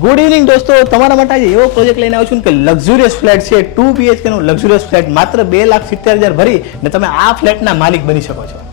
Good evening દોસ્તો. તમારા માટે આજે એવો પ્રોજેક્ટ લઈને આવ્યો છું કે લક્ઝુરિયસ ફ્લેટ છે. ટુ બીએચકે નું લક્ઝુરિયસ ફ્લેટ માત્ર બે લાખ સિત્તેર હજાર ભરી ને તમે આ ફ્લેટના માલિક બની શકો છો.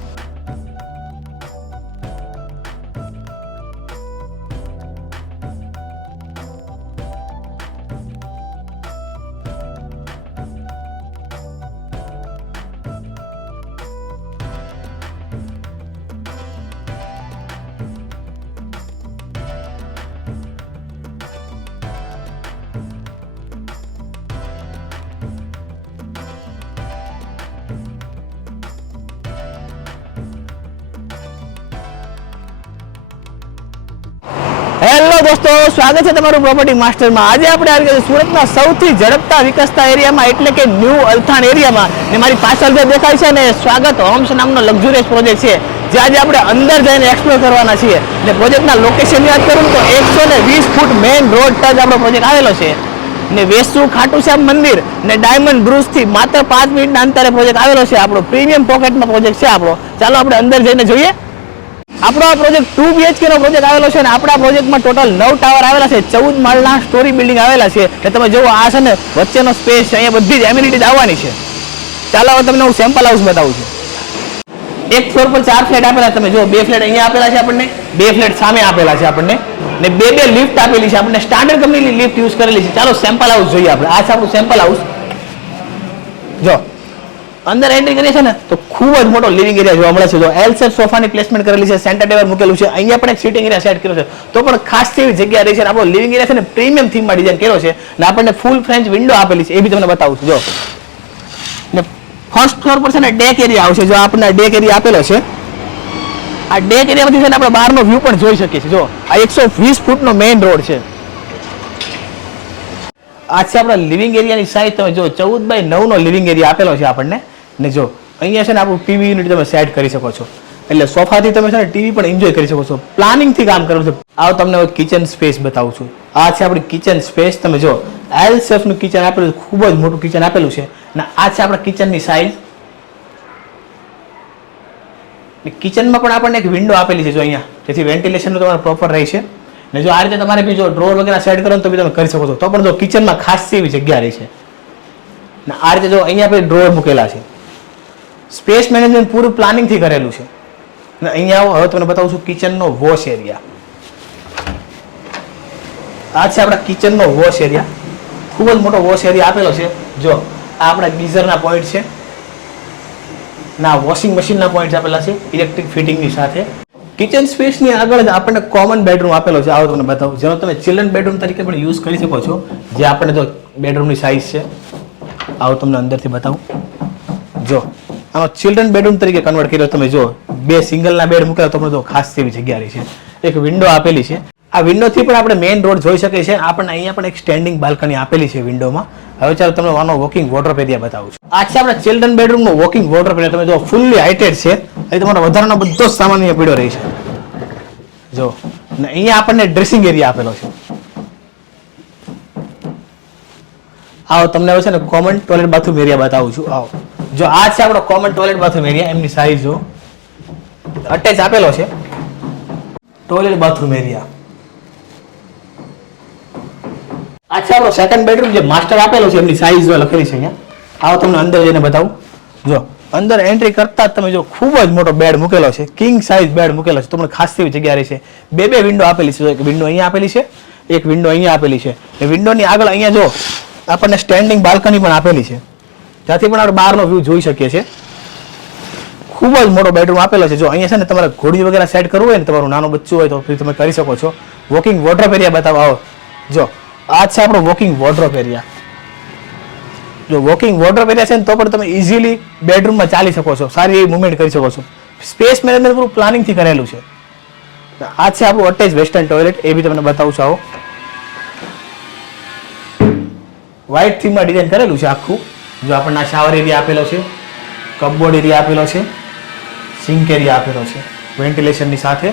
દોસ્તો, સ્વાગત છે તમારું પ્રોપર્ટી માસ્ટરમાં આજે આપણે આવી ગયા સુરતના સૌથી ઝડપતા વિકસતા એરિયામાં, એટલે કે ન્યૂ અલથાણ એરિયામાં, ને મારી પાછળ જે દેખાય છે ને, સ્વાગત હોમ્સ નામનો લક્ઝુરિયસ પ્રોજેક્ટ છે, જે આજે આપણે અંદર જઈને એક્સપ્લોર કરવાના છીએ. ને પ્રોજેક્ટના લોકેશનની વાત કરું તો એકસો ને વીસ ફૂટ મેઇન રોડ ટચ આપણો પ્રોજેક્ટ આવેલો છે. ને વેસુ ખાટુ શ્યામ મંદિર ને ડાયમંડ બ્રુસથી માત્ર પાંચ મિનિટના અંતરે પ્રોજેક્ટ આવેલો છે. આપણો પ્રીમિયમ પોકેટમાં પ્રોજેક્ટ છે આપણો. ચાલો આપણે અંદર જઈને જોઈએ. આપણો આ પ્રોજેક્ટ ટુ બીએચકે નો પ્રોજેક્ટ આવેલો છે અને આપણા પ્રોજેક્ટમાં ટોટલ નવ ટાવર આવેલા છે, ચૌદ માળના સ્ટોરી બિલ્ડિંગ આવેલા છે. એટલે તમે જુઓ, આ છે ને વચ્ચેનો સ્પેસ છે, અહીંયા બધી જ એમ્યુનિટીઝ આવવાની છે. ચાલો, હવે તમને હું સેમ્પલ હાઉસ બતાવું છું. એક ફ્લોર પર ચાર ફ્લેટ આપેલા તમે જો બે ફ્લેટ અહીંયા આપેલા છે આપણને, બે ફ્લેટ સામે આપેલા છે આપણને, ને બે બે લિફ્ટ આપેલી છે. આપણને સ્ટાન્ડર્ડ કંપનીની લિફ્ટ યુઝ કરેલી છે. ચાલો સેમ્પલ હાઉસ જોઈએ આપણે. આ છે આપણું સેમ્પલ હાઉસ જો. અંદર એન્ટ્રી કરીએ છે ને, તો ખૂબ જ મોટો લિવિંગ એરિયા જોવા મળે છે. જો એલ સેફ સોફાની પ્લેસમેન્ટ કરેલી છે સેન્ટર ટેબલ મૂકેલું છે, અહીંયા પણ એક સિટિંગ એરિયા સેટ કર્યો છે. તો પણ ખાસ એવી જગ્યા રહી છે આપણો લિવિંગ એરિયા છે ને પ્રીમિયમ થીમમાં ડિઝાઇન કર્યો છે ને, આપણને ફૂલ ફ્રેન્ચ વિન્ડો આપેલી છે, એ બી તમને બતાવું છું. જો. ને ફર્સ્ટ ફ્લોર પર છે ને ડેક એરિયા આવશે. જો આપણને ડેક એરિયા આપેલો છે, આ ડેક એરિયામાંથી છે ને, આપણે બહારનો વ્યૂ પણ જોઈ શકીએ છીએ. જો, આ એકસો વીસ ફૂટનો મેઇન રોડ છે. આ છે આપણા લિવિંગ એરિયાની સાઈઝ તમે જો ચૌદ બાય નવનો લિવિંગ એરિયા આપેલો છે આપણને. ને જો અહીંયા છે ને આપણું ટીવી યુનિટ તમે સેટ કરી શકો છો. એટલે સોફાથી તમે છે ને ટીવી પણ એન્જોય કરી શકો છો. પ્લાનિંગથી કામ કરવું છે. આવો તમને કિચન સ્પેસ બતાવું છું. આ છે આપણી કિચન સ્પેસ તમે જો એલ શેફનું કિચન આપેલું ખૂબ જ મોટું કિચન આપેલું છે. અને આ છે આપણા કિચનની સાઈઝ કિચનમાં પણ આપણને એક વિન્ડો આપેલી છે જો અહીંયા. જેથી વેન્ટિલેશનનું તમારે પ્રોપર રહે છે. ને જો આ રીતે તમારે બી જો ડ્રોર વગેરે સેટ કરો તો બી તમે કરી શકો છો. તો પણ જો કિચનમાં ખાસ એવી જગ્યા રહી છે. ને આ રીતે જો અહીંયા આપણે ડ્રોર મૂકેલા છે. સ્પેસ મેનેજમેન્ટ પૂરું પ્લાનિંગથી કરેલું છે. ને અહીંયા આવો, હવે તમને બતાવું છું કિચનનો વોશ એરિયા આ છે આપણા કિચનનો વોશ એરિયા ખૂબ જ મોટો વોશ એરિયા આપેલો છે. જો, આ આપણા ગીઝરના પોઈન્ટ છે. ના વોશિંગ મશીનના પોઈન્ટ આપેલા છે. ઇલેક્ટ્રિક ફિટિંગની સાથે. કિચન સ્પેસની આગળ જ આપણને કોમન બેડરૂમ આપેલો છે. આવો તમને બતાવું. જેનો તમે ચિલ્ડ્રન બેડરૂમ તરીકે પણ યુઝ કરી શકો છો. જે આપણને જો બેડરૂમની સાઇઝ છે. આવો તમને અંદરથી બતાવું. જો, આનો ચિલ્ડ્રન બેડરૂમ તરીકે કન્વર્ટ કર્યો તમે જો. બે સિંગલના બેડ મૂકેલા તમને તો ખાસ એવી જગ્યા રહી છે. એક વિન્ડો આપેલી છે. આ વિન્ડોથી પણ આપણે મેઇન રોડ જોઈ શકીએ છીએ. આપણને અહીંયા પણ એક સ્ટેન્ડિંગ બાલ્કની આપેલી છે વિન્ડોમાં હવે ચાલો તમને આનો વોકિંગ વોટર એરિયા બતાવું છું. આ છે આપણા ચિલ્ડ્રન બેડરૂમનો વોકિંગ વોટરપ એરિયા તમે જો ફૂલ્લી હાઇટેડ છે. અહીં તમારો વધારાનો બધો જ સામાન અહીંયા પીડો રહી છે. જો ને અહીંયા આપણને ડ્રેસિંગ એરિયા આપેલો છે. આવો, તમને હવે છે ને કોમન ટોયલેટ બાથરૂમ એરિયા બતાવું છું. આવો. જો, આ છે આપણો કોમન ટોયલેટ બાથરૂમ એરિયા એમની સાઈઝ જો. અટેચ આપેલો છે. ટોયલેટ બાથરૂમ એરિયા આ છે આપણો સેકન્ડ બેડરૂમ જે માસ્ટર આપેલો છે, એમની સાઈઝ જો લખેલી છે અહીંયા. આવો તમને અંદર જઈને બતાવું. જો, અંદર એન્ટ્રી કરતા જ તમે જો ખૂબ જ મોટો બેડ મૂકેલો છે કિંગ સાઇઝ બેડ મૂકેલો છે. તમને ખાસ એવી જગ્યા રહી છે. બે બે વિન્ડો આપેલી છે એક વિન્ડો અહીંયા આપેલી છે, એક વિન્ડો અહીંયા આપેલી છે. એ વિન્ડોની આગળ અહીંયા જો, આપણને સ્ટેન્ડિંગ બાલ્કની પણ આપેલી છે. ત્યાંથી પણ આપણે બહારનો વ્યૂ જોઈ શકીએ છીએ. ખૂબ જ મોટો બેડરૂમ આપેલો છે. જો, અહીંયા છે ને તમારે ઘોડી વગેરે સેટ કરવું હોય ને, તમારું નાનું બચ્ચું હોય તો તમે કરી શકો છો. વોકિંગ વોડ્રોપ એરિયા બતાવો આવો. જો આ છે આપણો વોકિંગ વોર્ડ્રોપ એરિયા જો વોકિંગ વોર્ડ્રોપ એરિયા છે ને તો પણ તમે ઇઝીલી બેડરૂમમાં ચાલી શકો છો, સારી એવી મુવમેન્ટ કરી શકો છો. સ્પેસ મેનેજમેન્ટ પૂરું પ્લાનિંગથી કરેલું છે. આ છે આપણું અટેચ વેસ્ટર્ન ટોયલેટ એ બી તમને બતાવું છું આવો. વ્હાઇટ થીમમાં ડિઝાઇન કરેલું છે આખું. જો આપણને શાવર એરિયા આપેલો છે કપબોર્ડ એરિયા આપેલો છે સિંક એરિયા આપેલો છે વેન્ટિલેશનની સાથે.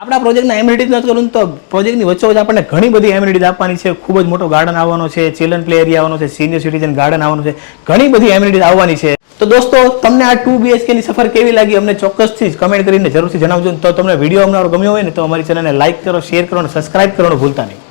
આપણા પ્રોજેક્ટના એમ્યુનિટીઝ નથી કરું તો પ્રોજેક્ટની વચ્ચે આપણને ઘણી બધી એમ્યુનિટીઝ આપવાની છે. ખૂબ જ મોટો ગાર્ડન આવવાનો છે ચિલ્ડ્રન પ્લે એરિયા આવવાનો છે સિનિયર સિટીઝન ગાર્ડન આવવાનું છે. ઘણી બધી એમ્યુનિટીઝ આવવાની છે. તો દોસ્તો, તમને આ ટુ બીએચકે ની સફર કેવી લાગી? અમને ચોક્કસથી કમેન્ટ કરીને જરૂરથી જણાવજો તો તમને વીડિયો અમારો ગમ્યો હોય ને તો અમારી ચેનલને લાઇક કરો શેર કરો અને સબસ્ક્રાઇબ કરવાનું ભૂલતા નહીં.